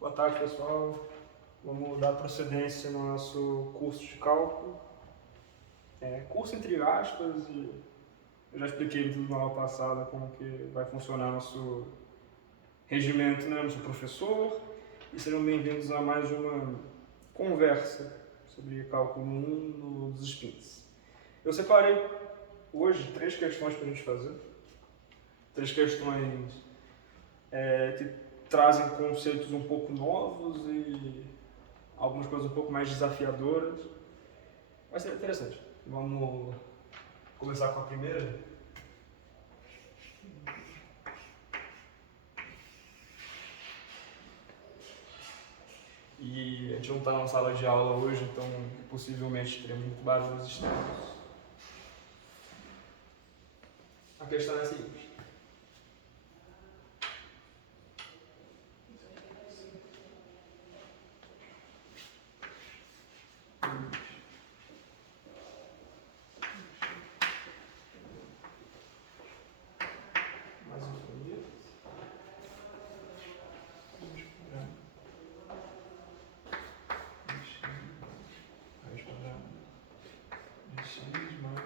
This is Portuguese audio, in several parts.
Boa tarde, pessoal. Vamos dar procedência no nosso curso de cálculo. Curso entre aspas, e eu já expliquei tudo na aula passada como que vai funcionar nosso regimento, né? Eu sou professor e sejam bem-vindos a mais uma conversa sobre cálculo 1 dos spins. Eu separei hoje 3 questões para a gente fazer. 3 questões que trazem conceitos um pouco novos e algumas coisas um pouco mais desafiadoras. Vai ser interessante. Vamos começar com a primeira. E a gente não está na sala de aula hoje, então possivelmente teremos muito barulhos externos. A questão é a seguinte. Mais um folheto. Raiz quadrada de x mais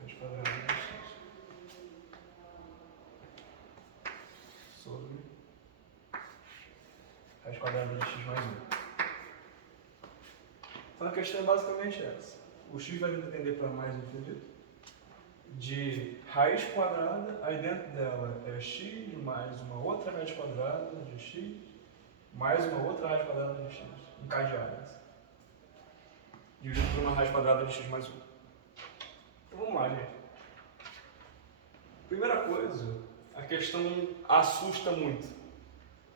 raiz quadrada de x sobre raiz quadrada de x mais 1. Então a questão é basicamente essa. O x vai tender para mais infinito de raiz quadrada, aí dentro dela é x mais uma outra raiz quadrada de x mais uma outra raiz quadrada de x, encadeadas, dividido por uma raiz quadrada de x mais 1. Então vamos lá, gente. Primeira coisa, a questão assusta muito.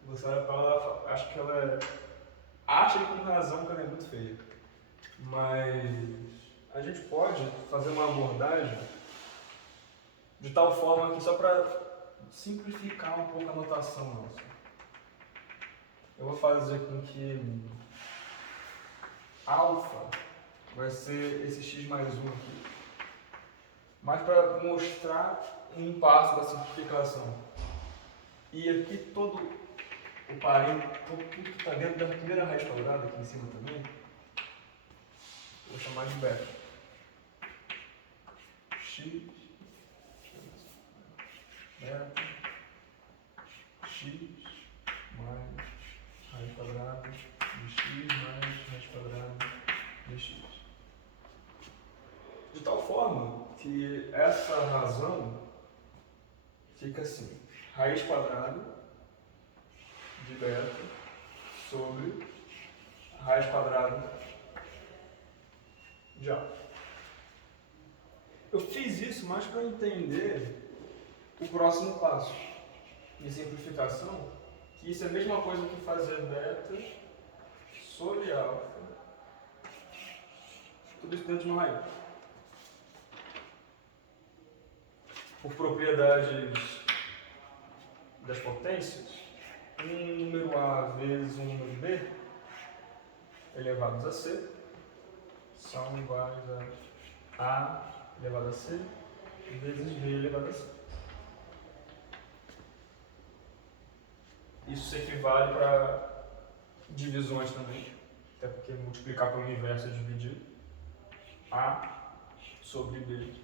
Você olha para ela, acha que ela acha com razão que ela é muito feia. Mas a gente pode fazer uma abordagem de tal forma que, só para simplificar um pouco a notação nossa, eu vou fazer com que alfa vai ser esse x mais 1 aqui, mas para mostrar um passo da simplificação. E aqui todo o parênteses, tudo que está dentro da primeira raiz quadrada, aqui em cima também, vou chamar de beta. X beta x mais raiz quadrada de x mais raiz quadrada de x. De tal forma que essa razão fica assim: raiz quadrada de beta sobre raiz quadrada de alfa. Eu fiz isso mais para entender o próximo passo de simplificação, que isso é a mesma coisa que fazer beta sobre alfa, tudo isso dentro de uma raiz. Por propriedades das potências, um número a vezes um número b elevados a c são iguais a elevado a c vezes b elevado a c. Isso se equivale para divisões também, até porque multiplicar pelo inverso é dividir. A sobre b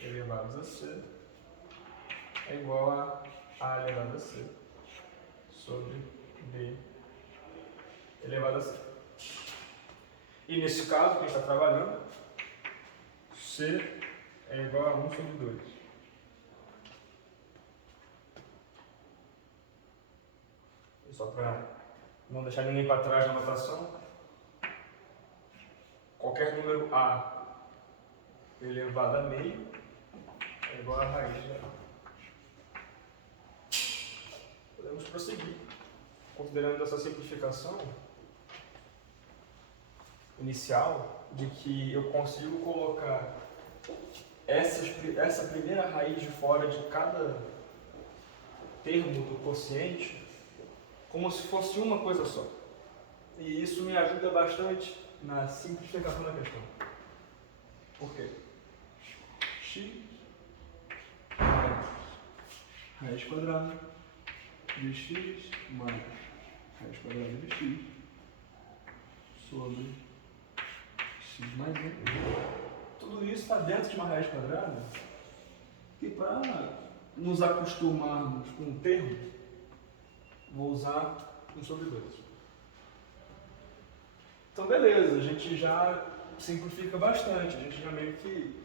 elevados a c é igual a a elevado a c sobre b elevado a c. E nesse caso, que a gente está trabalhando, c é igual a 1 sobre 2. E só para não deixar ninguém para trás na notação, qualquer número a elevado a meio é igual a raiz de a. Podemos prosseguir, considerando essa simplificação inicial, de que eu consigo colocar essa primeira raiz de fora de cada termo do quociente como se fosse uma coisa só. E isso me ajuda bastante na simplificação da questão. Por quê? X mais raiz quadrada de x mais raiz quadrada de x sobre x mais 1. Tudo isso está dentro de uma raiz quadrada. E para nos acostumarmos com o termo, vou usar 1 sobre 2. Então beleza, a gente já simplifica bastante, a gente já meio que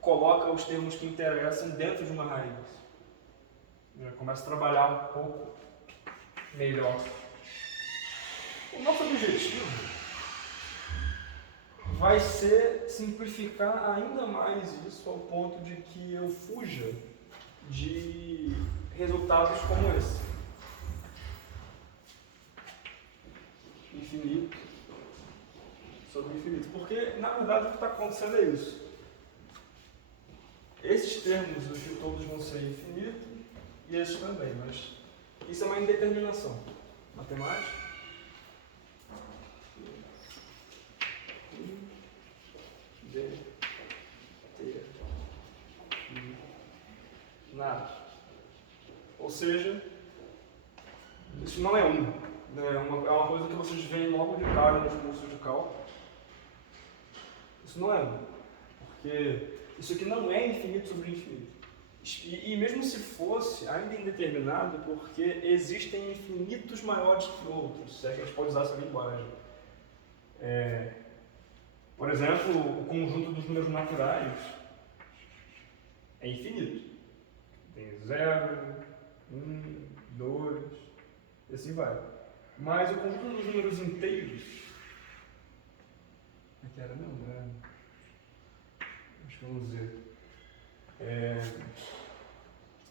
coloca os termos que interessam dentro de uma raiz. Já começa a trabalhar um pouco melhor. O nosso objetivo vai ser simplificar ainda mais isso ao ponto de que eu fuja de resultados como esse. Infinito sobre infinito. Porque, na verdade, o que está acontecendo é isso. Esses termos aqui todos vão ser infinito e esses também, mas isso é uma indeterminação matemática. Nada. Ou seja, isso não é um. É uma coisa que vocês veem logo de cara nos cursos de cálculo. Isso não é um. Porque isso aqui não é infinito sobre infinito. E mesmo se fosse, ainda é indeterminado, porque existem infinitos maiores que outros, se é que a gente pode usar essa linguagem. Por exemplo, o conjunto dos números naturais é infinito. Tem 0, 1, 2, e assim vai. Mas o conjunto dos números inteiros. Aqui era não, acho que vamos dizer.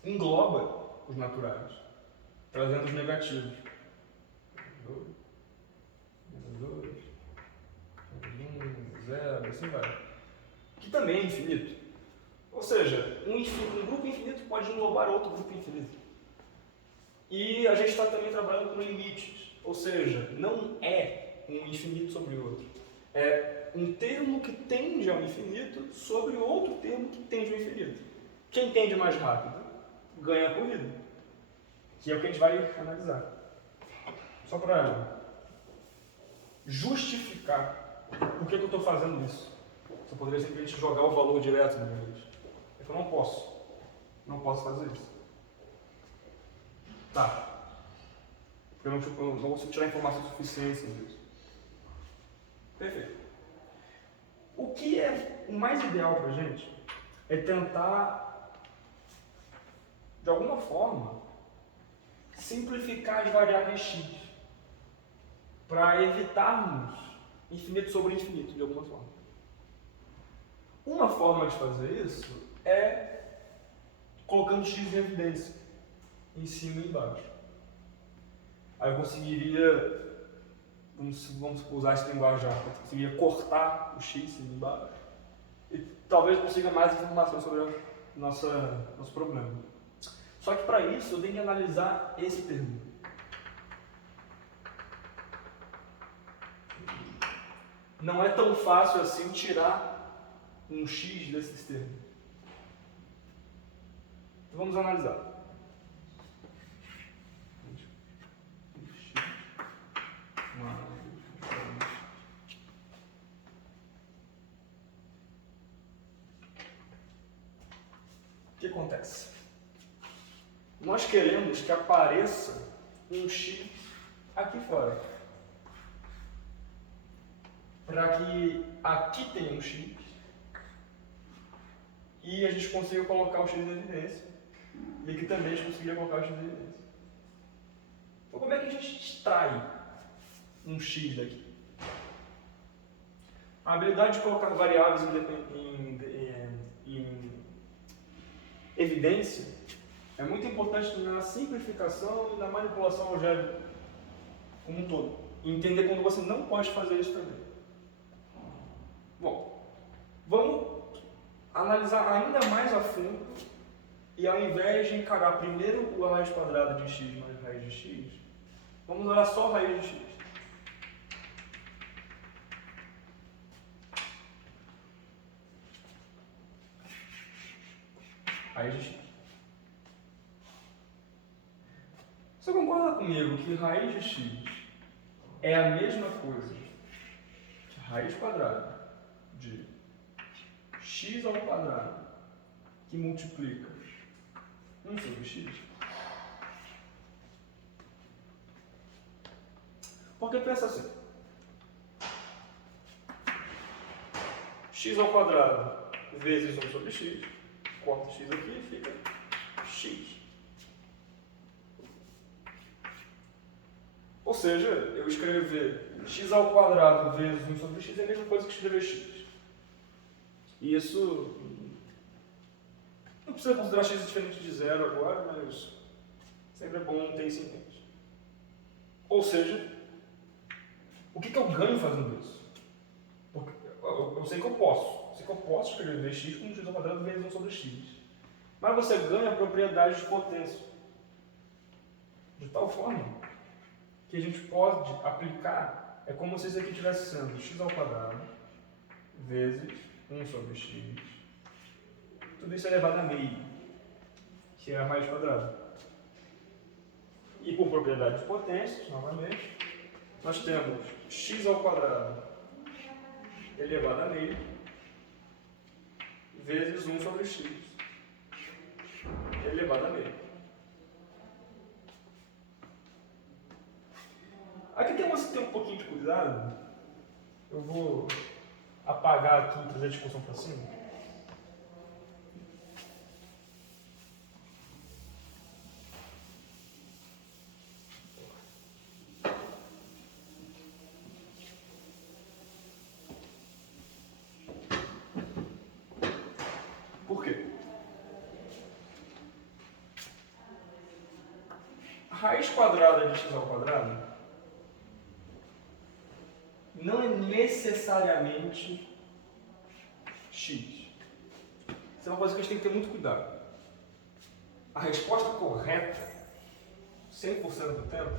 Engloba os naturais, trazendo os negativos. 2, 1, 0, assim vai. Que também é infinito. Ou seja, um grupo infinito pode englobar outro grupo infinito. E a gente está também trabalhando com limites. Ou seja, não é um infinito sobre o outro. É um termo que tende ao infinito sobre outro termo que tende ao infinito. Quem tende mais rápido ganha a corrida. Que é o que a gente vai analisar. Só para justificar por que eu estou fazendo isso. Eu poderia simplesmente jogar o valor direto no meu lixo. É que eu não posso. Não posso fazer isso. Tá. Porque eu não consigo tirar informação suficiente sobre isso. Perfeito. O que é o mais ideal para a gente é tentar, de alguma forma, simplificar as variáveis x para evitarmos infinito sobre infinito, de alguma forma. Uma forma de fazer isso é colocando x em evidência, em cima e embaixo. Aí eu conseguiria, vamos usar esse linguajar, eu conseguiria cortar o x em cima e embaixo e talvez consiga mais informação sobre o nosso problema. Só que para isso eu tenho que analisar esse termo. Não é tão fácil assim tirar um x desses termos. Então vamos analisar. O que acontece? Nós queremos que apareça um x aqui fora. Para que aqui tenha um x e a gente consiga colocar o x em evidência. E aqui também a gente conseguiria colocar o x em evidência. Então como é que a gente extrai um x daqui? A habilidade de colocar variáveis em evidência é muito importante na simplificação e na manipulação algébrica como um todo. E entender quando você não pode fazer isso também. Bom, vamos analisar ainda mais a fundo e ao invés de encarar primeiro a raiz quadrada de x mais raiz de x, vamos olhar só a raiz de x. Raiz de x. Você concorda comigo que raiz de x é a mesma coisa que raiz quadrada de x ao quadrado que multiplica 1 sobre x. Porque pensa assim, x ao quadrado vezes 1 sobre x, corta x aqui e fica x. Ou seja, eu escrever x ao quadrado vezes 1 sobre x é a mesma coisa que escrever x. E isso não precisa considerar x diferente de zero agora, mas sempre é bom ter isso em mente. Ou seja, o que eu ganho fazendo isso? Porque eu sei que eu posso escrever x como x ao quadrado vezes 1 sobre x. Mas você ganha a propriedade de potência. De tal forma que a gente pode aplicar, é como se isso aqui estivesse sendo x ao quadrado vezes 1 sobre x. Tudo isso é elevado a meio, que é a raiz quadrada. E por propriedade de potências, novamente, nós temos x ao quadrado elevado a meio vezes 1 sobre x elevado a meio. Aqui tem que ter um pouquinho de cuidado. Eu vou apagar aqui e trazer a discussão para cima. Por quê? A raiz quadrada de x ao quadrado não é necessariamente x. Isso é uma coisa que a gente tem que ter muito cuidado. A resposta correta, 100% do tempo,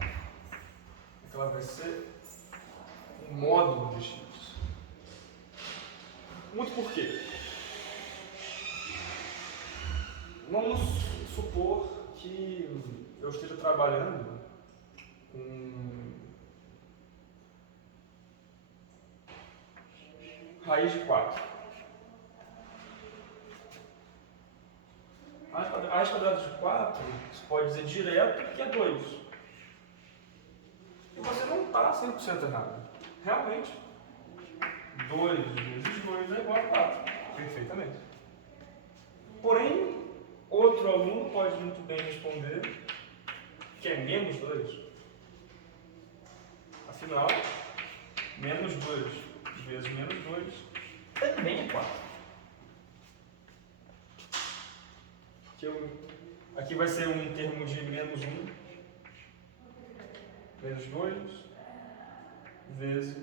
é que ela vai ser um módulo de x. Muito por quê? Vamos supor que eu esteja trabalhando com raiz de 4. A raiz quadrada de 4, você pode dizer direto que é 2. E você não está 100% errado. Realmente, 2 vezes 2 é igual a 4. Perfeitamente. Porém, outro aluno pode muito bem responder que é menos 2. Afinal, menos 2 vezes menos 2 também é 4. Aqui vai ser um termo de menos 1, menos 2, vezes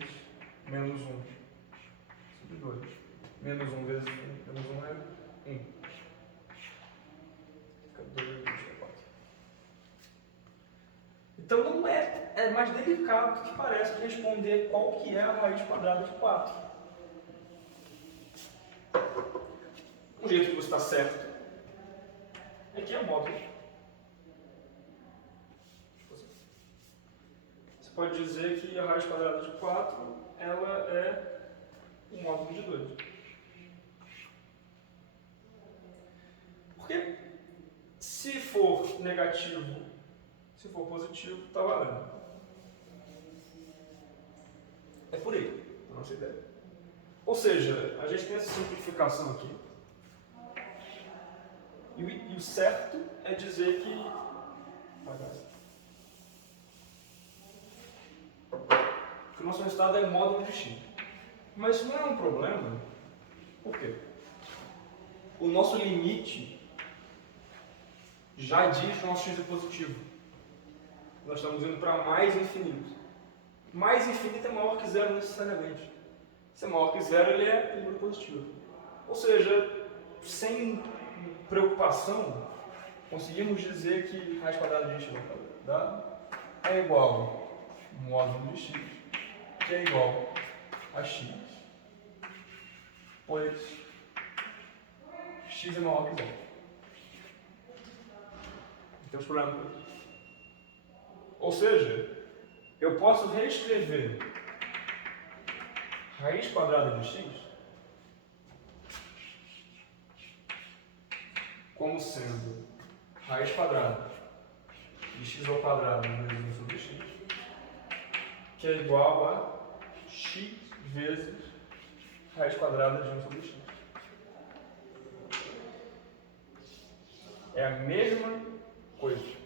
menos 1, sobre 2. Menos 1 vezes 1, menos 1 é 1. Fica 2 vezes 4. Então não é mais delicado do que parece responder qual que é a raiz quadrada de 4. O jeito que você está certo é que é módulo. Você pode dizer que a raiz quadrada de 4 ela é um módulo de 2. Porque se for negativo, se for positivo, está valendo. É por aí, a nossa ideia. Ou seja, a gente tem essa simplificação aqui. E o certo é dizer que o nosso resultado é módulo de x. Mas isso não é um problema. Por quê? O nosso limite já diz que o nosso x é positivo. Nós estamos indo para mais infinito. Mais infinito é maior que zero necessariamente. Se é maior que zero, ele é número positivo. Ou seja, sem preocupação, conseguimos dizer que raiz quadrada de x é igual a módulo de x, que é igual a x, pois x é maior que zero. Não temos problema com isso. Ou seja, eu posso reescrever raiz quadrada de x como sendo raiz quadrada de x ao quadrado vezes 1 sobre x, que é igual a x vezes raiz quadrada de 1 sobre x. É a mesma coisa.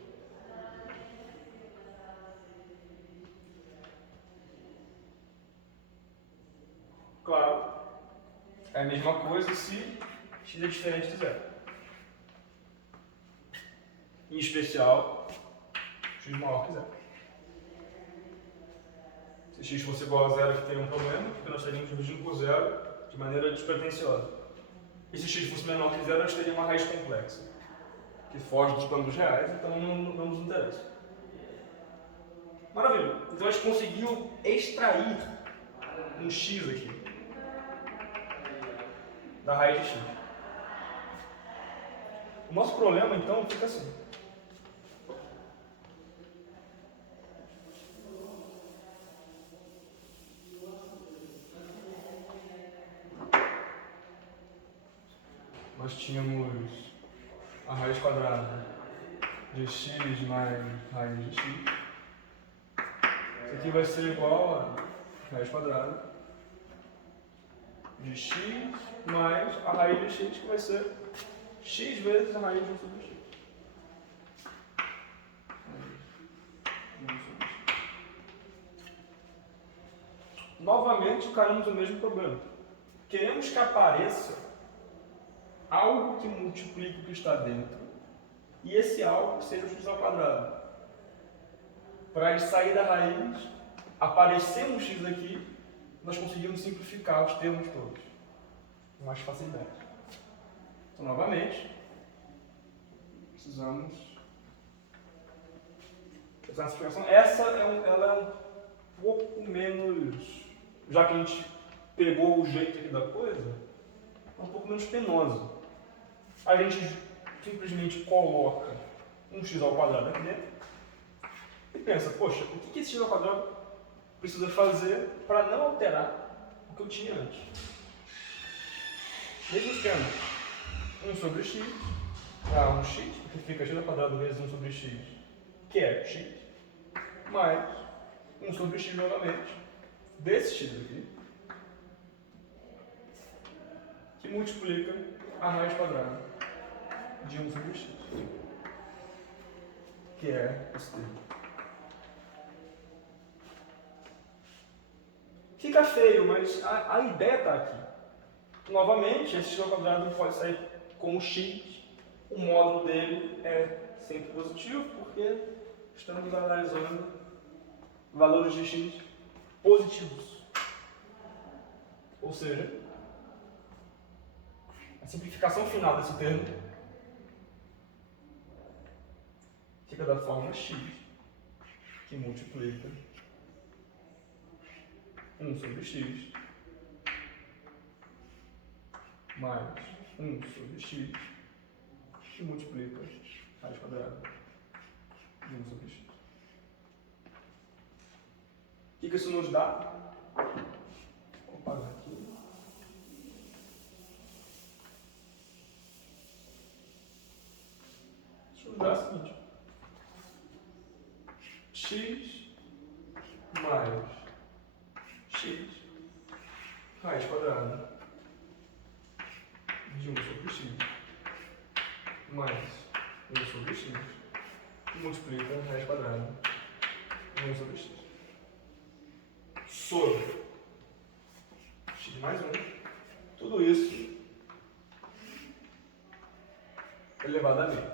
Claro, é a mesma coisa se x é diferente de zero. Em especial, x maior que zero. Se x fosse igual a zero, aqui teria um problema, porque nós estaríamos dividindo por zero de maneira despretensiosa. E se x fosse menor que zero, nós teríamos uma raiz complexa, que foge dos planos reais, então não nos interessa. Maravilha. Então a gente conseguiu extrair um x aqui da raiz de x. O nosso problema, então, fica assim. Nós tínhamos a raiz quadrada de x mais raiz de x. Isso aqui vai ser igual a raiz quadrada de x mais a raiz de x, que vai ser x vezes a raiz de 1 sobre x. Novamente, encaramos o mesmo problema. Queremos que apareça algo que multiplique o que está dentro e esse algo que seja o x ao quadrado. Para ele sair da raiz, aparecer um x aqui, nós conseguimos simplificar os termos todos com mais facilidade. Então, novamente, precisamos fazer uma explicação. Essa ela é um pouco menos, já que a gente pegou o jeito aqui da coisa, é um pouco menos penosa. A gente simplesmente coloca um x ao quadrado aqui dentro e pensa, poxa, o que esse x ao quadrado precisa fazer para não alterar o que eu tinha antes? Mesmo esquema, 1 sobre x dá 1x, porque fica x ao quadrado vezes 1 sobre x, que é x, mais 1 sobre x novamente, desse x aqui, que multiplica a raiz quadrada de 1 sobre x, que é esse termo. Fica feio, mas a ideia está aqui. Novamente, esse x ao quadrado pode sair como x, o módulo dele é sempre positivo, porque estamos analisando valores de x positivos. Ou seja, a simplificação final desse termo fica da forma x, que multiplica 1 sobre x mais 1 sobre x, que multiplica raiz quadrada de 1 sobre x. O que isso nos dá? Vou apagar aqui. Isso nos dá o seguinte: x mais x raiz quadrada de 1 sobre x mais 1 sobre x, que multiplica a raiz quadrada de 1 sobre x, sobre x mais 1, tudo isso elevado a meio.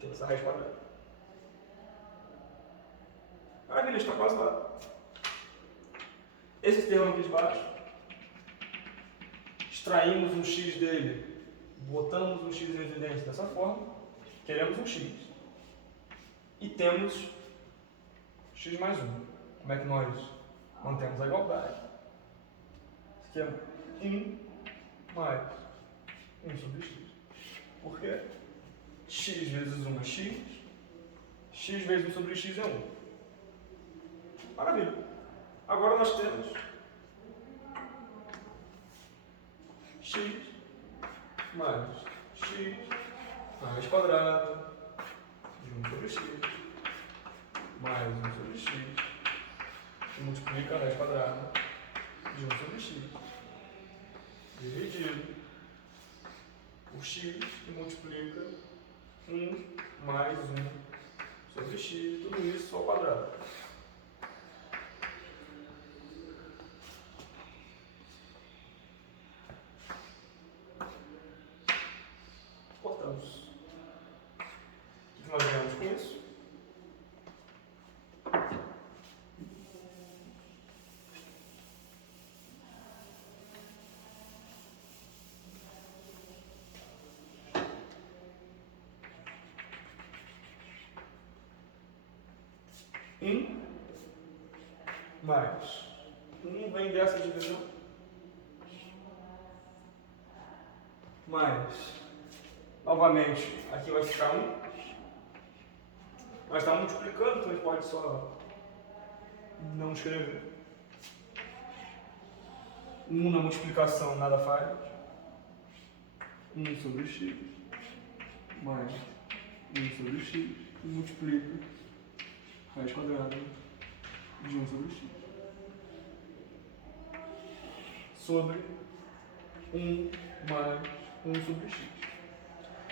Tem essa raiz quadrada. Maravilha, está quase lá. Esse termo aqui de baixo, extraímos um x dele, botamos um x em evidência dessa forma, queremos um x. E temos x mais 1. Como é que nós mantemos a igualdade? Isso aqui é 1 mais 1 sobre x. Por quê? X vezes 1 é x, x vezes 1 sobre x é 1. Maravilha. Agora nós temos x mais x raiz quadrada de 1 sobre x mais 1 sobre x, que multiplica a raiz quadrada de 1 sobre x, dividido por x, que multiplica 1 mais 1 sobre x, tudo isso ao quadrado. Cortamos. O que nós ganhamos com isso? Mais 1 vem dessa divisão, mais, novamente, aqui vai ficar 1, mas está multiplicando, então a gente pode só não escrever. 1 na multiplicação nada faz, 1 sobre x, mais 1 sobre x, e multiplica raiz quadrada de 1 sobre x. Sobre 1 mais 1 sobre x.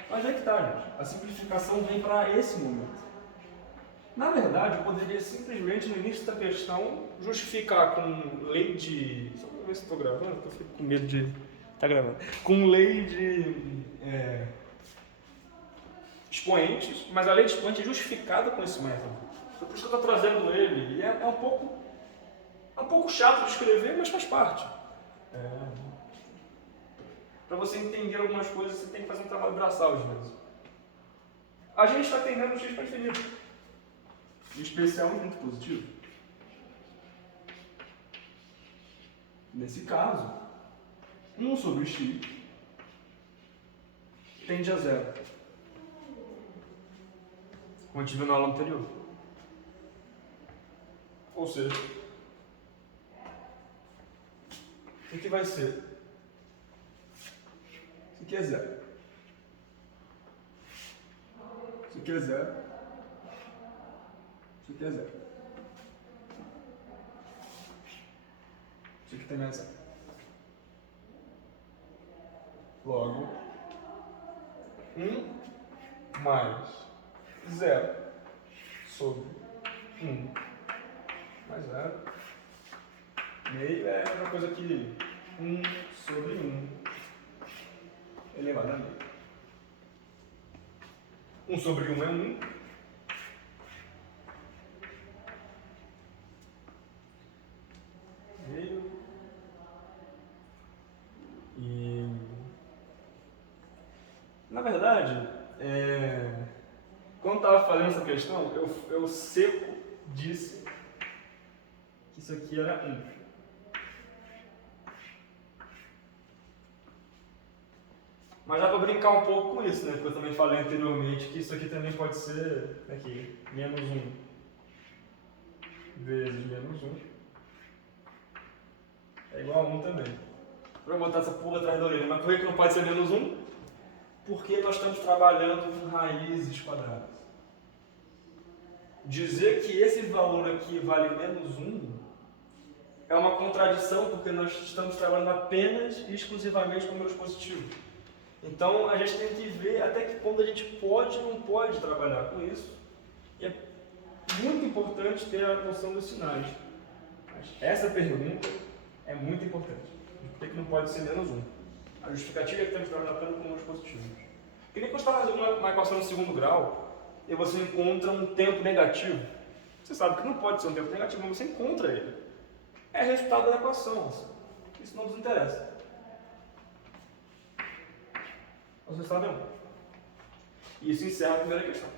Mas aí que tá, gente. A simplificação vem para esse momento. Na verdade, eu poderia simplesmente, no início da questão, justificar com lei de... Só para ver se estou gravando, porque eu fico com medo de... Tá gravando. Com lei de expoentes, mas a lei de expoente é justificada com esse método. Por isso que eu estou trazendo ele. E é um pouco chato de escrever, mas faz parte. Para você entender algumas coisas, você tem que fazer um trabalho braçal, às vezes. A gente está tendendo x para infinito. Em especial, um muito positivo. Nesse caso, 1 sobre x tende a zero. Como a gente viu na aula anterior. Ou seja, o que vai ser? Isso aqui é zero. Isso aqui é zero. Isso aqui é zero. Isso aqui também é zero. Logo, 1 mais 0 sobre 1 mais 0. Meio é uma coisa que 1 sobre 1 elevado a meio. 1 sobre 1 é 1. Meio. E... Na verdade, quando estava fazendo essa questão, eu seco disse que isso aqui era 1. Mas dá para brincar um pouco com isso, né? Porque eu também falei anteriormente que isso aqui também pode ser aqui, menos 1 vezes menos 1 é igual a 1 também. Para botar essa pulga atrás da orelha. Mas por que não pode ser menos 1? Porque nós estamos trabalhando com raízes quadradas. Dizer que esse valor aqui vale menos 1 é uma contradição, porque nós estamos trabalhando apenas e exclusivamente com números positivos. Então a gente tem que ver até que ponto a gente pode ou não pode trabalhar com isso. E é muito importante ter a noção dos sinais. Mas essa pergunta é muito importante. Por que não pode ser menos 1? A justificativa é que estamos trabalhando apenas com números positivos. Que nem quando você está fazendo uma equação no segundo grau e você encontra um tempo negativo. Você sabe que não pode ser um tempo negativo, mas você encontra ele. É resultado da equação. Isso não nos interessa. Vocês sabem? E isso encerra a primeira questão.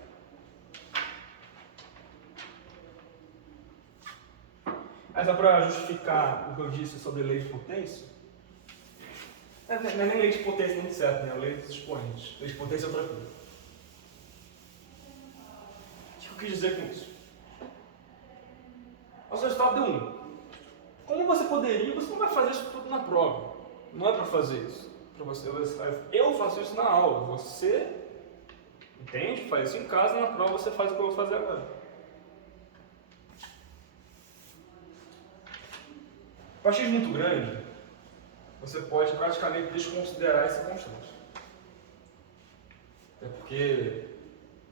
Mas só para justificar o que eu disse sobre lei de potência, não é nem lei de potência nem de certo, né? É a lei dos expoentes. Lei de potência é outra coisa. O que eu quis dizer com isso? Nós estamos deu 1. Como você poderia, você não vai fazer isso tudo na prova. Não é para fazer isso. Eu faço isso na aula. Você entende? Faz isso em casa, na prova você faz o que eu vou fazer agora. Para x muito grande, você pode praticamente desconsiderar essa constante. Até porque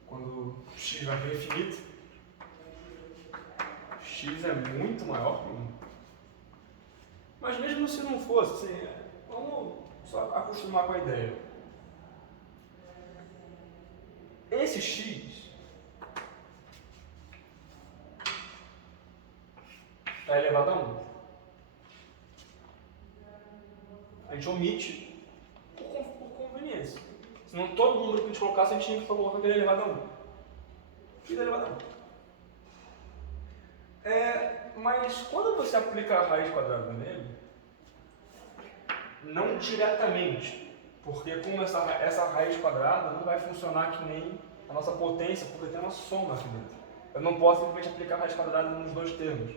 quando x vai para o infinito, x é muito maior que 1. Mas mesmo se não fosse, assim, vamos só acostumar com a ideia. Esse x está elevado a 1. A gente omite por conveniência. Senão todo número que a gente colocasse, a gente tinha que colocar que ele é elevado a 1. X é elevado a 1. Mas quando você aplica a raiz quadrada nele, não diretamente, porque como essa raiz quadrada não vai funcionar que nem a nossa potência, porque tem uma soma aqui dentro. Eu não posso simplesmente aplicar a raiz quadrada nos dois termos,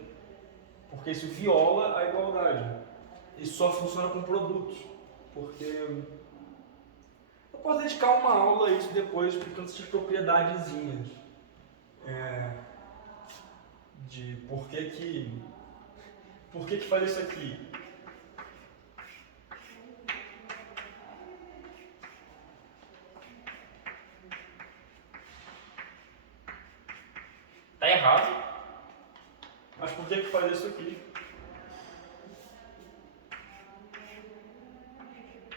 porque isso viola a igualdade. Isso só funciona com produtos, porque eu posso dedicar uma aula a isso depois, explicando essas propriedadezinhas de por que faz isso aqui. Está errado, mas por que faz isso aqui?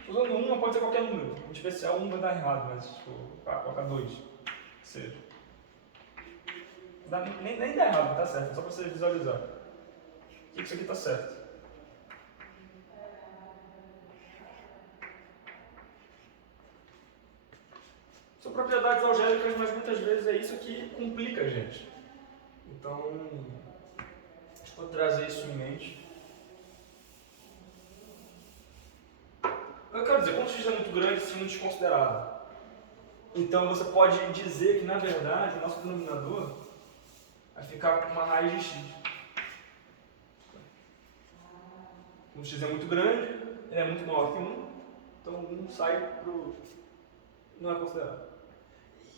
Usando 1 pode ser qualquer número, em especial 1 vai dar errado, mas tipo, colocar 2, que seja. Nem dá errado, tá certo, é só para você visualizar. Que isso aqui está certo. São propriedades algébricas, mas muitas vezes é isso que complica a gente. Então, deixa eu trazer isso em mente. Eu quero dizer, quando o x é muito grande, isso é muito desconsiderado. Então, você pode dizer que, na verdade, o nosso denominador vai ficar com uma raiz de x. Quando o x é muito grande, ele é muito maior que 1, então 1 sai pro... não é considerado.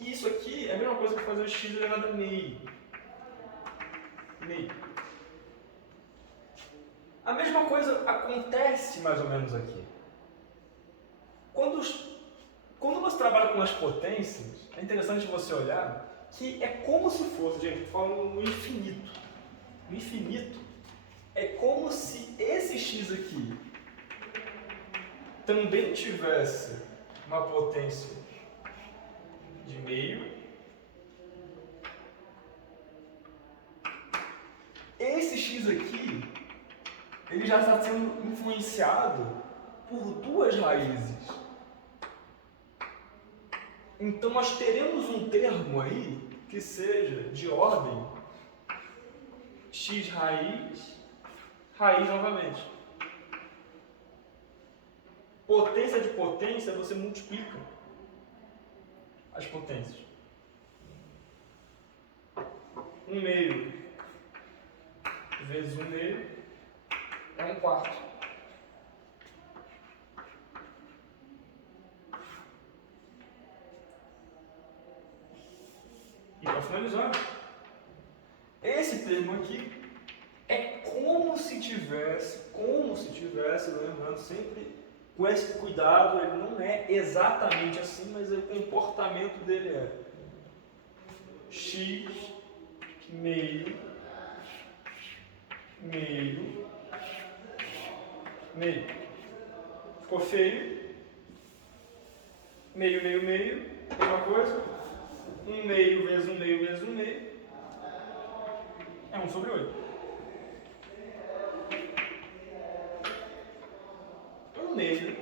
Isso aqui é a mesma coisa que fazer o x elevado a meio. A mesma coisa acontece mais ou menos aqui. Quando você trabalha com as potências, é interessante você olhar que é como se fosse, gente, falando no infinito. No infinito, é como se esse x aqui também tivesse uma potência de meio. Esse x aqui, ele já está sendo influenciado por duas raízes. Então nós teremos um termo aí que seja de ordem x raiz, raiz novamente. Potência de potência, você multiplica as potências. 1 meio vezes 1 meio é 1 quarto. E para finalizar, esse termo aqui é como se tivesse, lembrando sempre com esse cuidado, ele não é exatamente assim, mas o comportamento dele é x meio, meio, meio. Ficou feio? Meio, meio, meio, mesma coisa. 1 meio vezes 1 meio vezes 1 meio é 1 sobre 8. 1 meio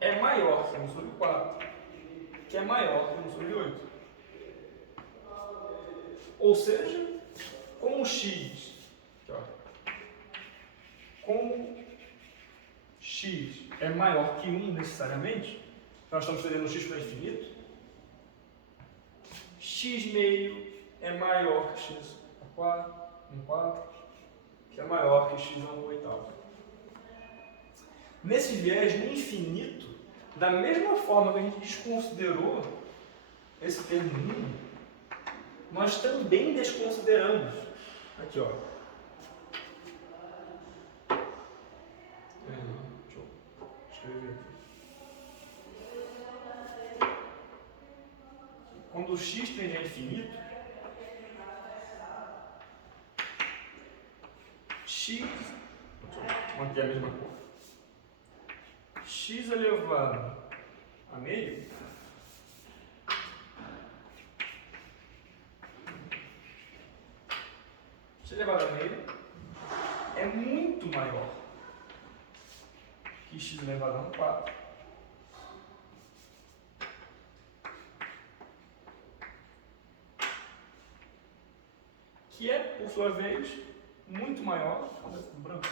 é maior que 1 sobre 4, que é maior que 1 sobre 8. Ou seja, como o x, aqui, ó, como x é maior que 1 necessariamente, nós estamos fazendo x para infinito, x meio é maior que x a 4, 1 quarto, que é maior que x a 1/8. Nesse viés no infinito, da mesma forma que a gente desconsiderou esse termo mínimo, nós também desconsideramos. Aqui, ó. Deixa eu escrever aqui. Quando o x tende a infinito, x, deixa eu manter a mesma cor, x elevado a meio elevado a meio é muito maior que x elevado a 1/4, que é, por sua vez, muito maior, branco,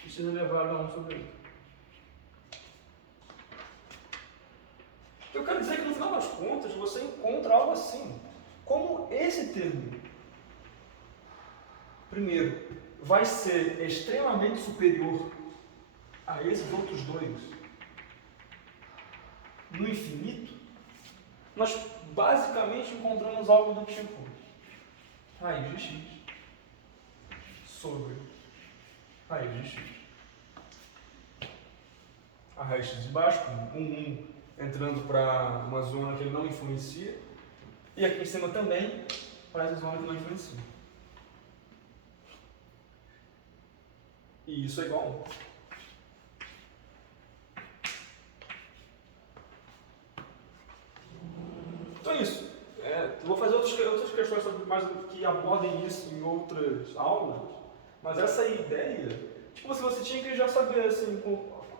que x elevado a 1/8. Eu quero dizer que no final das contas você encontra algo assim, como esse termo, primeiro, vai ser extremamente superior a esses outros dois no infinito, nós basicamente encontramos algo do tipo raiz de x sobre raiz de x. A raiz de x de baixo, com 1 entrando para uma zona que ele não influencia, e aqui em cima também para essa zona que não influencia. E isso é igual a 1. Então é isso. Vou fazer outras questões sobre mais que abordem isso em outras aulas, mas essa ideia, tipo, se você tinha que já saber assim,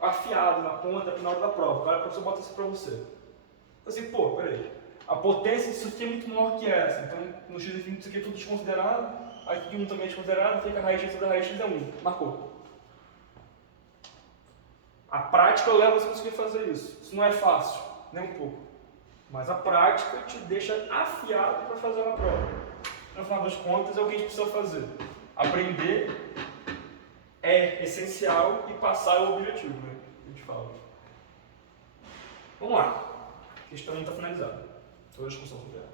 afiado na ponta, na hora da prova, o cara, o professor bota isso pra você. Assim, pô, peraí, a potência disso aqui é muito maior que essa, então no x infinito isso aqui é tudo desconsiderado, aqui 1 também é desconsiderado, fica a raiz de x sobre a raiz de x é 1, marcou. A prática eu levo você a conseguir fazer isso. Isso não é fácil, nem um pouco. Mas a prática te deixa afiado para fazer uma prova. No final das contas, é o que a gente precisa fazer. Aprender é essencial e passar é o objetivo, né? A gente fala. Vamos lá. A questão não está finalizada. Toda a discussão sobre ela.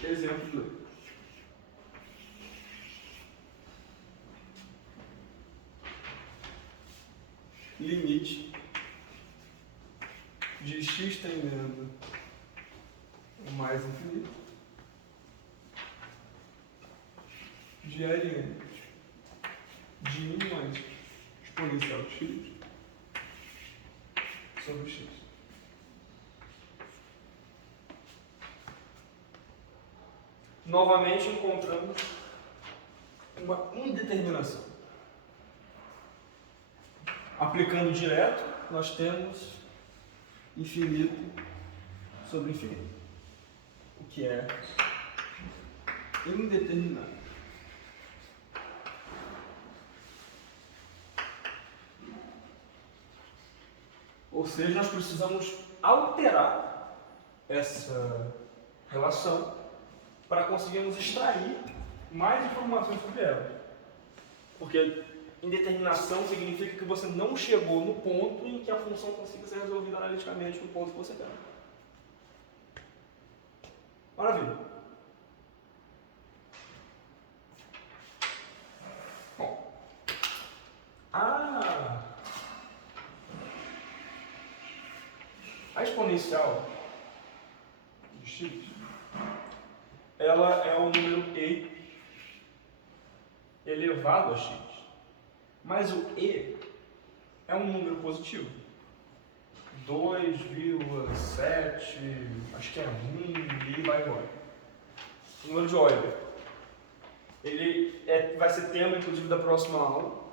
Exemplo 2. Limite de x tendendo ao mais infinito de Ln de 1 mais exponencial de x sobre x. Novamente encontramos uma indeterminação. Aplicando direto, nós temos infinito sobre infinito, o que é indeterminado. Ou seja, nós precisamos alterar essa relação para conseguirmos extrair mais informações sobre ela. Porque indeterminação significa que você não chegou no ponto em que a função consiga ser resolvida analiticamente no ponto que você quer. Maravilha. Bom. A exponencial de x, ela é o número e elevado a x. Mas o e é um número positivo. 2,7, acho que é 1 e vai embora. O número de Euler. Ele vai ser tema, inclusive, da próxima aula.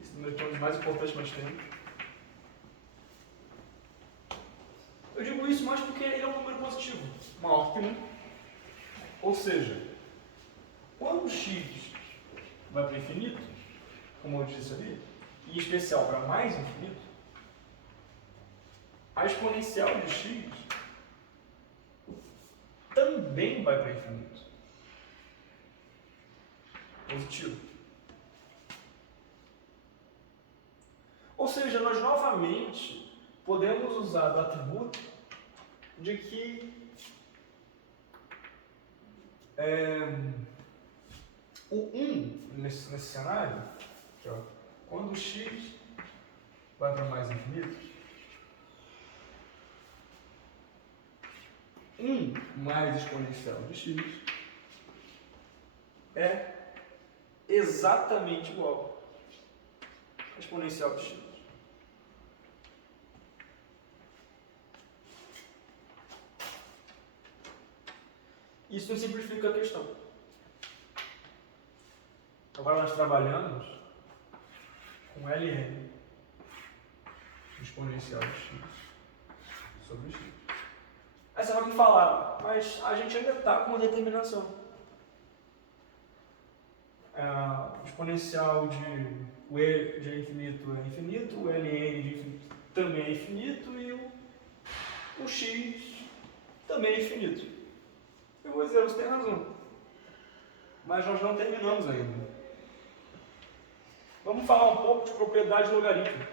Esse número aqui é um dos mais importantes que nós temos. Eu digo isso mais porque ele é um número positivo, maior que 1. Ou seja, quando o x vai para o infinito, como eu disse ali, e em especial para mais infinito, a exponencial de x também vai para o infinito. Positivo. Ou seja, nós novamente podemos usar do atributo de que o 1 nesse cenário, aqui, ó, quando o x vai para mais infinito, 1 mais exponencial de x é exatamente igual a exponencial de x. Isso simplifica a questão. Agora nós trabalhamos com ln exponencial de x sobre x. Aí você vai me falar, mas a gente ainda está com uma determinação. O exponencial o e de infinito é infinito, o ln de infinito também é infinito e o x também é infinito. Eu vou dizer, você tem razão. Mas nós não terminamos ainda. Vamos falar um pouco de propriedade logarítmica.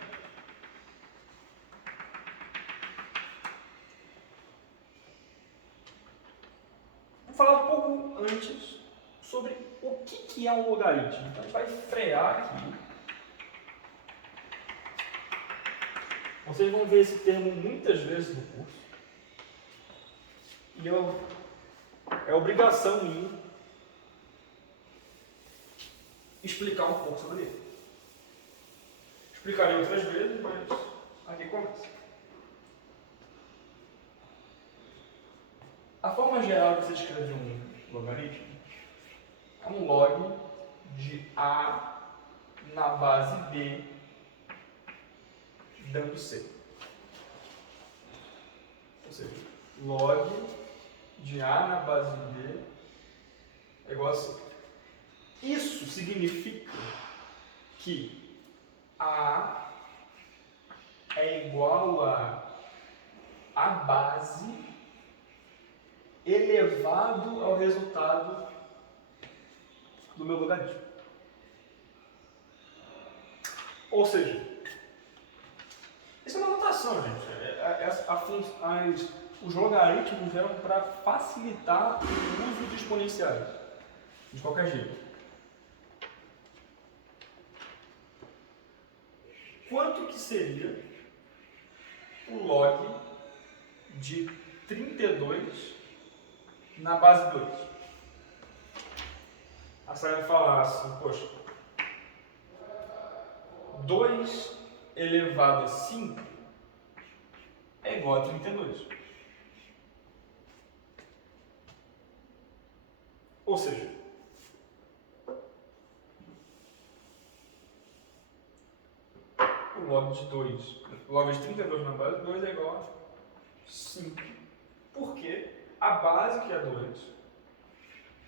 Vou falar um pouco antes sobre o que é um logaritmo. Então a gente vai frear aqui. Vocês vão ver esse termo muitas vezes no curso. E é obrigação minha explicar um pouco sobre ele. Explicarei outras vezes, mas aqui começa. A forma geral de você escrever um logaritmo é um log de A na base B dando C. Ou seja, log de A na base B é igual a C. Isso significa que A é igual a base elevado ao resultado do meu logaritmo. Ou seja, isso é uma notação, gente. Os logaritmos vieram para facilitar o uso de exponenciais, de qualquer jeito. Quanto que seria o log de 32 na base 2? Aí você vai falar assim, poxa, 2 elevado a 5 é igual a 32. Ou seja, o log de 32 na base 2 é igual a 5. Porque a base, que é 2,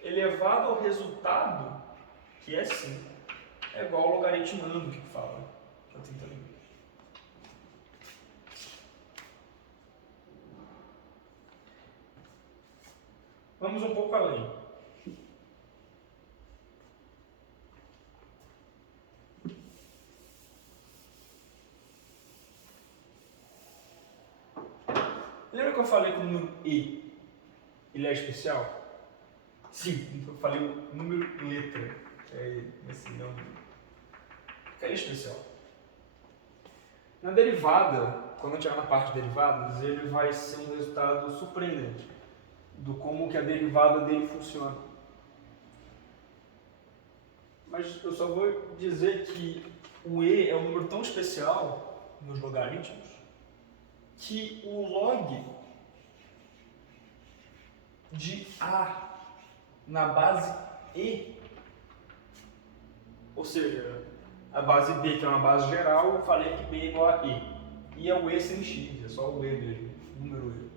elevado ao resultado, que é 5, é igual ao logaritmando que fala, que é 32. Vamos um pouco além. Lembra que eu falei que o número E ele é especial? Sim, eu falei o número letra. Esse não. Porque ele é especial. Na derivada, quando eu chegar na parte de derivadas, ele vai ser um resultado surpreendente do como que a derivada dele funciona. Mas eu só vou dizer que o E é um número tão especial nos logaritmos que o log de A na base E, ou seja, a base B, que é uma base geral, eu falei que B é igual a E. E é o E sem X, é só o E mesmo, número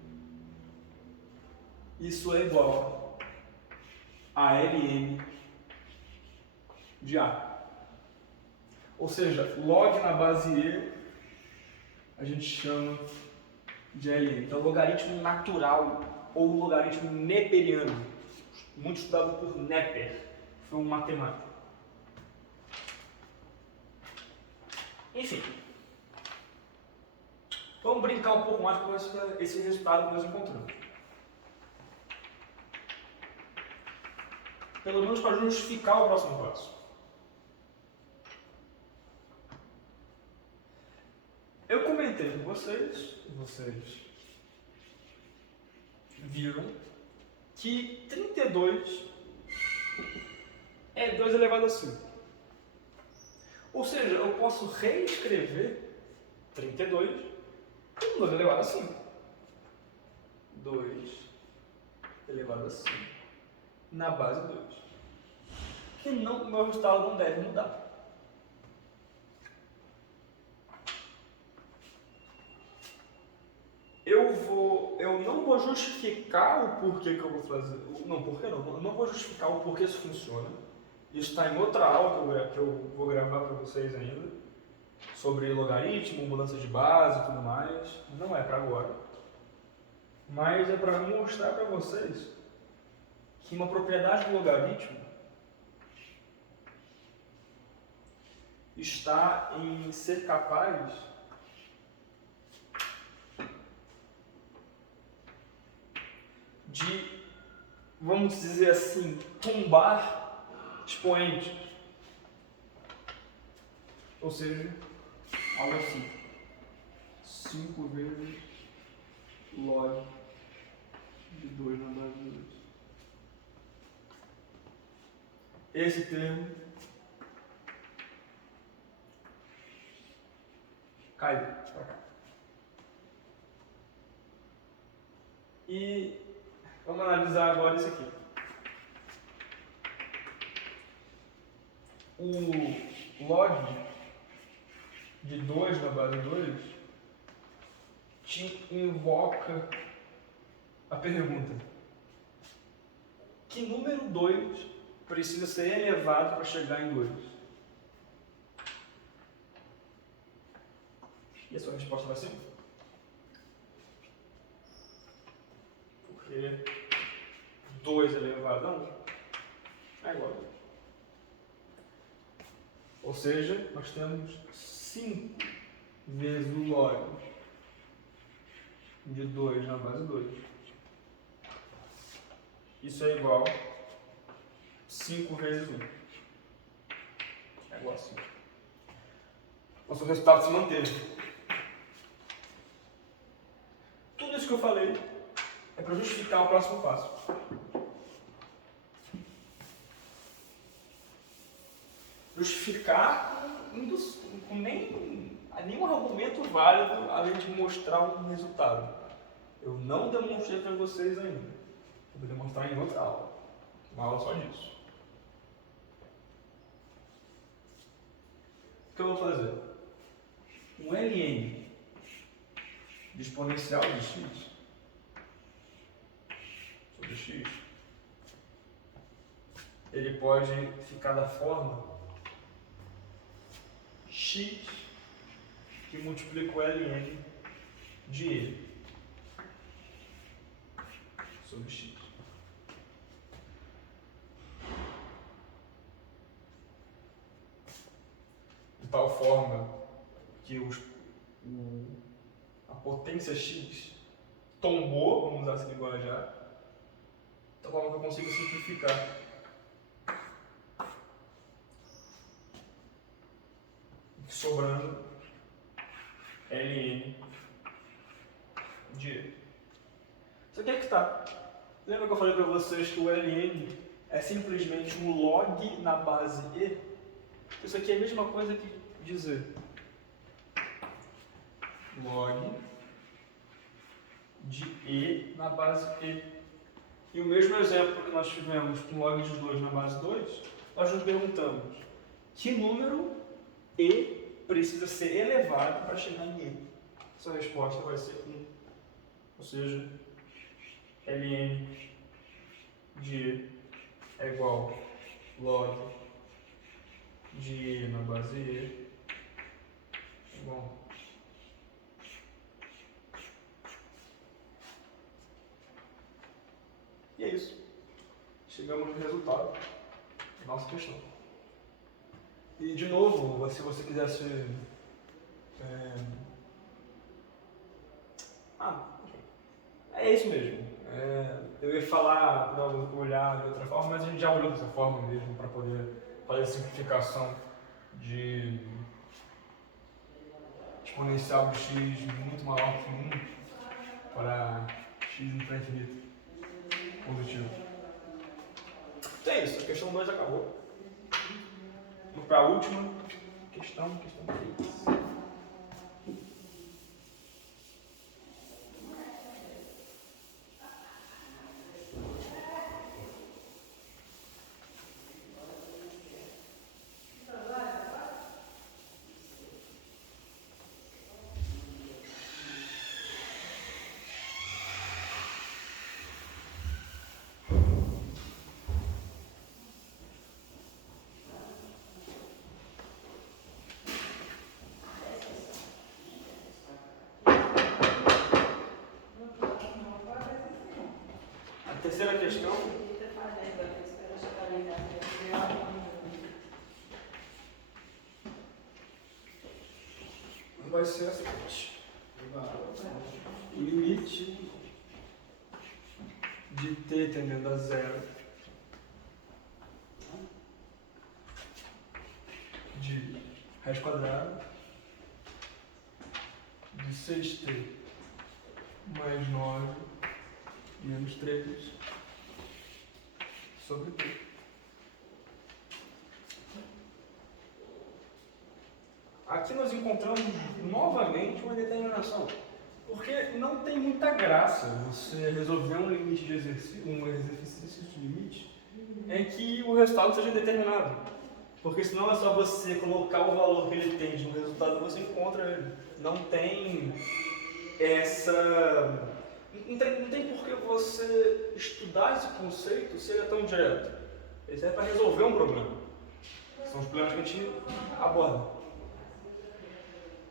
E. Isso é igual a Ln de A. Ou seja, log na base E a gente chama de Ln. Então, logaritmo natural ou logaritmo neperiano, muito estudado por Neper, foi um matemático. Enfim, vamos brincar um pouco mais com esse resultado que nós encontramos. Pelo menos para justificar o próximo passo. Eu comentei com vocês viram que 32 é 2 elevado a 5. Ou seja, eu posso reescrever 32 como 2 elevado a 5. 2 elevado a 5 na base 2. Que não, o meu resultado não deve mudar. Eu não vou justificar o porquê que eu vou fazer. Não, porquê não? Eu não vou justificar o porquê isso funciona. Isso está em outra aula que eu vou gravar para vocês ainda. Sobre logaritmo, mudança de base e tudo mais. Não é para agora. Mas é para mostrar para vocês que uma propriedade do logaritmo está em ser capaz de, vamos dizer assim, tombar expoentes. Ou seja, algo assim. 5 vezes log de 2 na base de 2. Esse termo cai para cá. E vamos analisar agora isso aqui. O log de 2 na base 2 te invoca a pergunta: que número 2 precisa ser elevado para chegar em 2? E a sua resposta vai ser 1. Porque 2 elevado a 1 é igual a 2. Ou seja, nós temos 5 vezes o log de 2 na base 2. Isso é igual a 5 vezes 1. É igual a 5. Nosso resultado se manteve. Tudo isso que eu falei é para justificar o próximo passo. Justificar com nenhum argumento válido além de mostrar um resultado. Eu não demonstrei para vocês ainda. Eu vou demonstrar em outra aula. Uma aula só disso. O que eu vou fazer? Um ln de exponencial de x sobre x, ele pode ficar da forma x que multiplica o ln de e sobre x. De tal forma que a potência x tombou, vamos usar essa linguajar, de tal forma que eu consigo simplificar. Sobrando ln de e. Isso aqui é que está. Lembra que eu falei para vocês que o ln é simplesmente um log na base e? Isso aqui é a mesma coisa que dizer log de E na base E. E o mesmo exemplo que nós tivemos com log de 2 na base 2, nós nos perguntamos que número E precisa ser elevado para chegar em E. Essa resposta vai ser 1. Ou seja, ln de E é igual log de E na base E. Bom. E é isso. Chegamos no resultado da nossa questão. E de novo, se você quisesse. É isso mesmo. Eu ia falar para olhar de outra forma, mas a gente já olhou dessa forma mesmo para poder fazer a simplificação de exponencial de x muito maior que 1 para x para infinito positivo. Então é isso, a questão 2 acabou. Vamos para a última questão 3. A terceira questão vai ser a seguinte: limite de t tendendo a zero de raiz quadrada de 6t mais 9 menos 3 sobre t. Aqui nós encontramos novamente uma determinação, porque não tem muita graça você resolver um limite de exercício, um exercício de limite, em que o resultado seja determinado. Porque senão é só você colocar o valor que ele tem no resultado e você encontra ele. Não tem essa... Não tem por que você estudar esse conceito se ele é tão direto. Ele serve para resolver um problema. São os problemas que a gente aborda.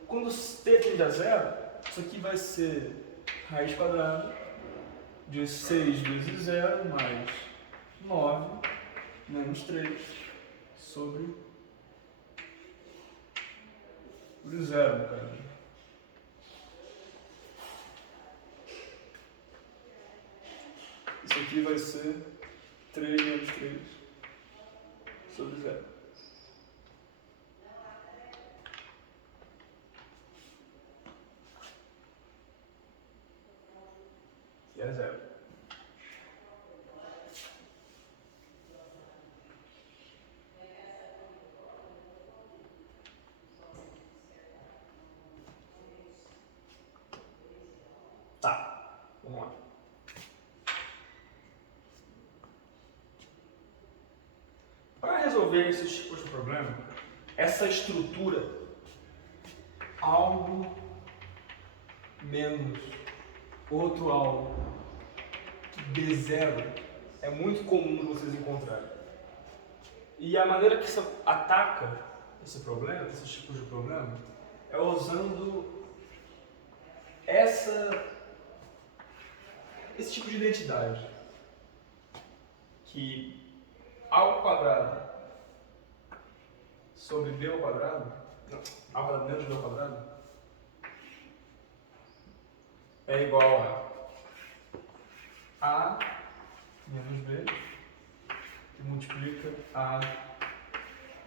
Quando t tende a zero, isso aqui vai ser raiz quadrada de 6 vezes 0 mais 9 menos 3 sobre 0, cara. Isso aqui vai ser 3 menos 3 sobre 0. Que é 0. Tá, vamos lá. Para resolver esses tipos de problema, essa estrutura algo menos outro algo D0 é muito comum vocês encontrarem. E a maneira que isso ataca esse problema, esses tipos de problema, é usando esse tipo de identidade, que A ao quadrado sobre B ao quadrado, não, A ao quadrado menos B ao quadrado, é igual a menos B, que multiplica A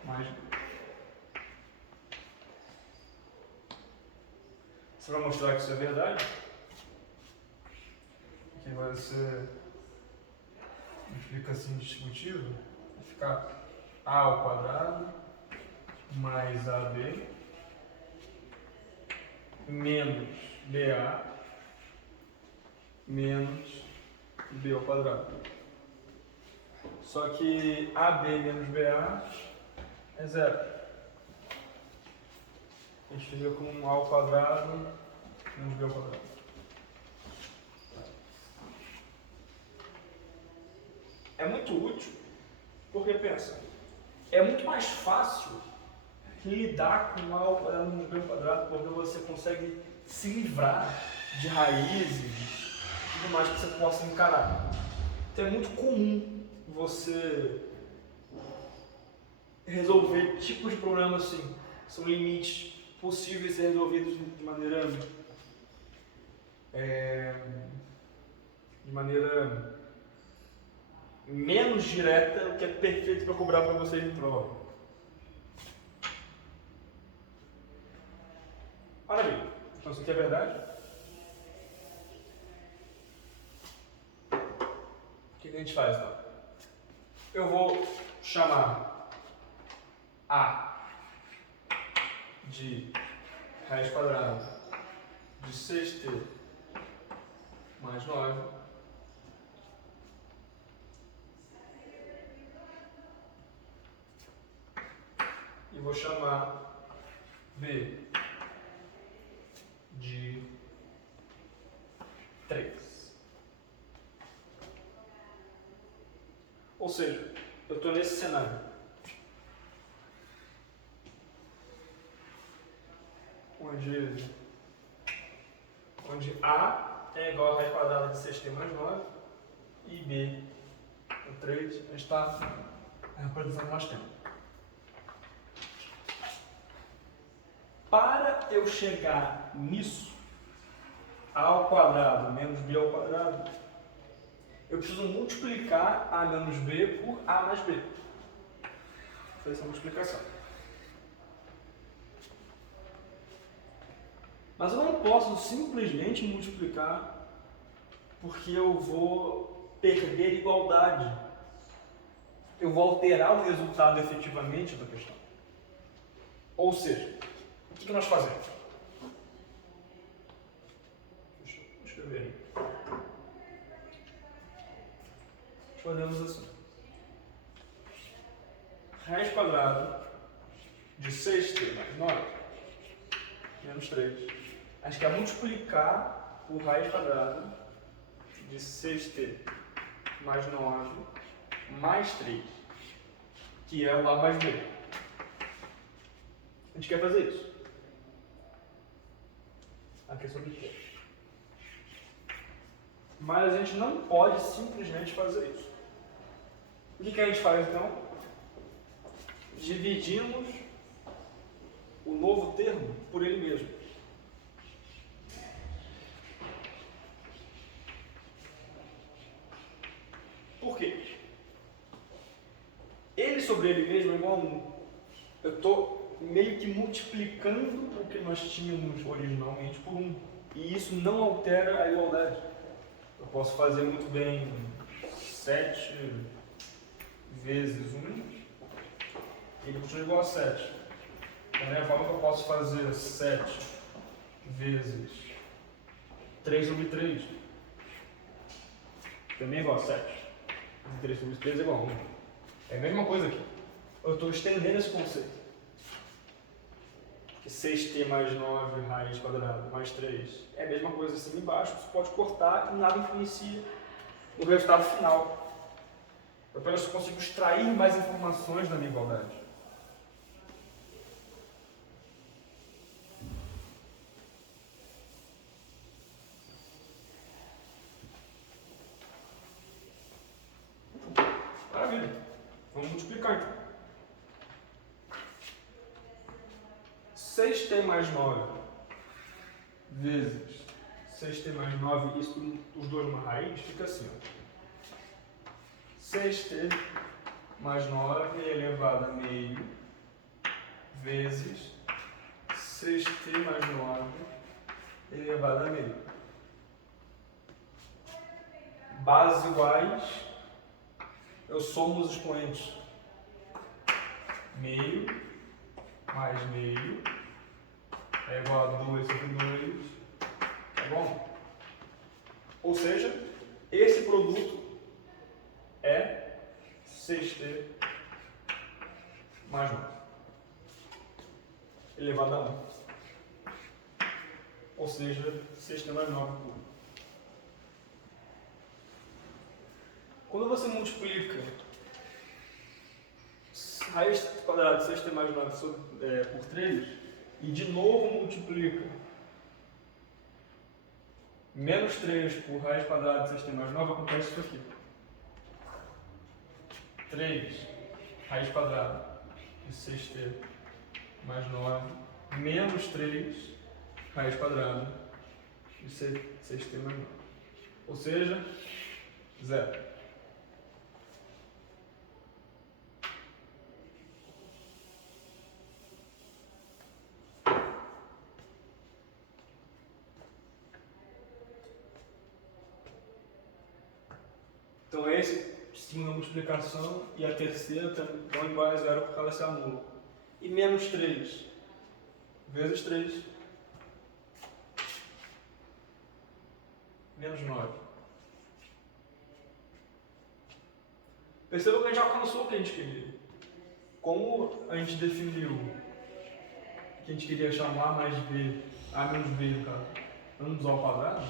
mais B. Você vai mostrar que isso é verdade? Que vai ser multiplicação distributiva, vai ficar A ao quadrado mais AB menos BA menos B ao quadrado. Só que AB menos BA é zero. A gente fica com A ao quadrado menos B ao quadrado. É muito útil, porque pensa, é muito mais fácil lidar com A ao quadrado menos B ao quadrado, porque você consegue se livrar de raízes e tudo mais que você possa encarar. Então é muito comum você resolver tipos de problemas assim, são limites possíveis de ser resolvidos de maneira menos direta, o que é perfeito para cobrar para vocês em prova. Maravilha. Então isso aqui é verdade? O que a gente faz então? Eu vou chamar A de raiz quadrada de 6t mais 9 e vou chamar B de 3. Ou seja, eu estou nesse cenário. Onde A é igual a raiz quadrada de 6t mais 9 e B é 3, a gente está representando mais tempo. Para eu chegar nisso, A ao quadrado menos B ao quadrado, eu preciso multiplicar A menos B por A mais B. Vou fazer essa multiplicação. Mas eu não posso simplesmente multiplicar porque eu vou perder igualdade. Eu vou alterar o resultado efetivamente da questão. Ou seja, o que nós fazemos? Deixa eu escrever aí. Nós fazemos assim. Raiz quadrada de 6t mais 9 menos 3. A gente quer multiplicar por raiz quadrada de 6t mais 9 mais 3, que é o A mais B. A gente quer fazer isso. Aqui é sobre o quê? Mas a gente não pode simplesmente fazer isso. O que a gente faz então? Dividimos o novo termo por ele mesmo. Por quê? Ele sobre ele mesmo é igual a 1. Eu estou meio que multiplicando o que nós tínhamos originalmente por 1. E isso não altera a igualdade. Eu posso fazer muito bem 7 vezes 1, ele continua igual a 7. Da mesma forma que eu posso fazer 7 vezes 3 sobre 3, também é igual a 7. 3 sobre 3 é igual a 1. É a mesma coisa aqui. Eu estou estendendo esse conceito. Que 6t mais 9 raiz quadrada mais 3 é a mesma coisa assim embaixo. Você pode cortar e nada influencia no resultado final. Eu apenas consigo extrair mais informações da minha igualdade. Maravilha. Vamos multiplicar então. 6t mais 9 vezes 6t mais 9, isso os dois numa raiz, fica assim. Ó. 6t mais 9 elevado a meio vezes 6t mais 9 elevado a meio. Bases iguais, eu somo os expoentes. Meio mais meio é igual a 2 sobre 2 Ou seja, esse produto é 6t mais 9 elevado a 1. Ou seja, 6t mais 9 cubo. Quando você multiplica raiz quadrada de 6t mais 9 por 3 e de novo multiplica menos 3 por raiz quadrada de 6t mais 9, acontece isso aqui. 3 raiz quadrada de 6t mais 9 menos 3 raiz quadrada de 6t mais 9. Ou seja, 0. Então esse segunda multiplicação e a terceira estão igual a 0 porque ela se anula. E menos 3 vezes 3 menos 9. Perceba que a gente alcançou o que a gente queria. Como a gente definiu que a gente queria chamar A mais B, A menos B no caso, anos ao quadrado,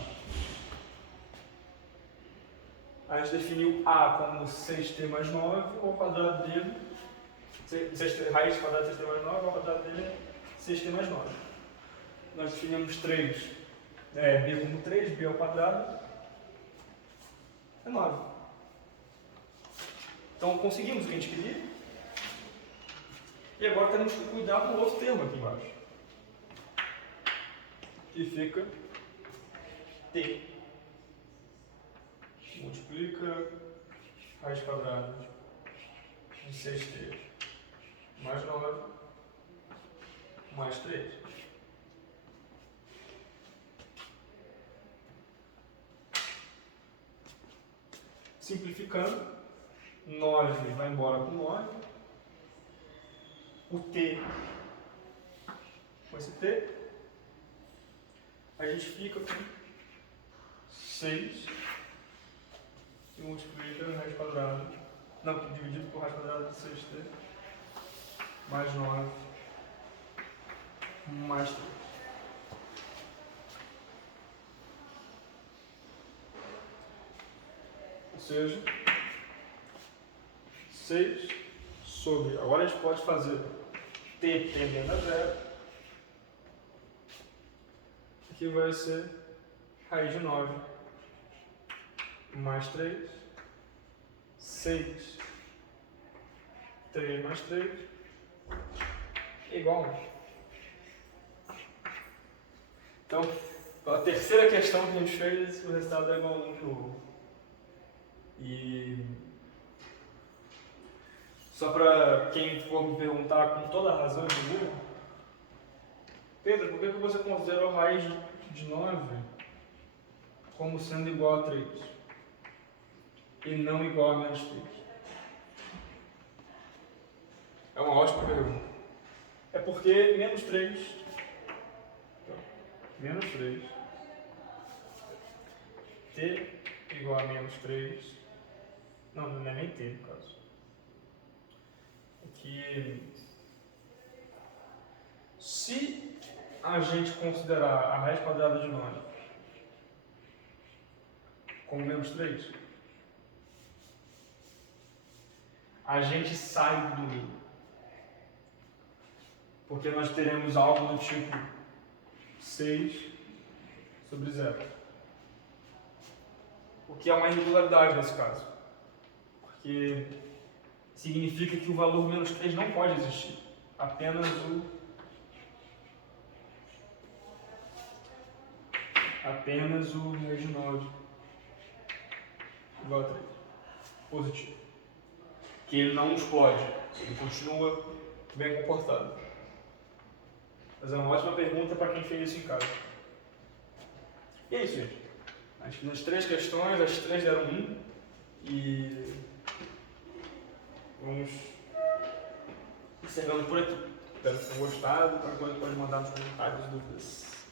a gente definiu A como 6t mais 9, ao quadrado dele, raiz quadrada de 6t mais 9, ao quadrado dele é 6t mais 9. Nós definimos 3, B como 3, B ao quadrado, é 9. Então conseguimos o que a gente queria. E agora temos que cuidar do outro termo aqui embaixo, que fica t. Multiplica raiz quadrada de 6t mais 9 mais 3. Simplificando, 9 vai embora com 9. O t com esse t, a gente fica com 6 e multiplica raiz quadrada, não, dividido por raiz quadrada de 6t mais 9 mais 3. Ou seja, 6 sobre, agora a gente pode fazer t tendendo a 0, aqui vai ser raiz de 9 mais 3, 6, 3 mais 3, igual a 1. Então, a terceira questão que a gente fez, o resultado é igual a 1 de novo. E só para quem for me perguntar com toda a razão, eu digo, Pedro, por que você considerou raiz de 9 como sendo igual a 3 e não igual a menos 3? É uma ótima pergunta. É porque menos 3, t igual a menos 3, não é nem t no caso. Que se a gente considerar a raiz quadrada de 9 como menos 3, a gente sai do número. Porque nós teremos algo do tipo 6 sobre 0. O que é uma irregularidade nesse caso. Porque significa que o valor menos 3 não pode existir. Apenas o raiz de 9 igual a 3. Positivo. Que ele não explode. Ele continua bem comportado. Mas é uma ótima pergunta para quem fez isso em casa. E é isso, gente. Acho que nas 3 questões, as 3 deram 1. E vamos encerrando por aqui. Espero que tenham gostado. Qualquer coisa pode mandar nos comentários dúvidas.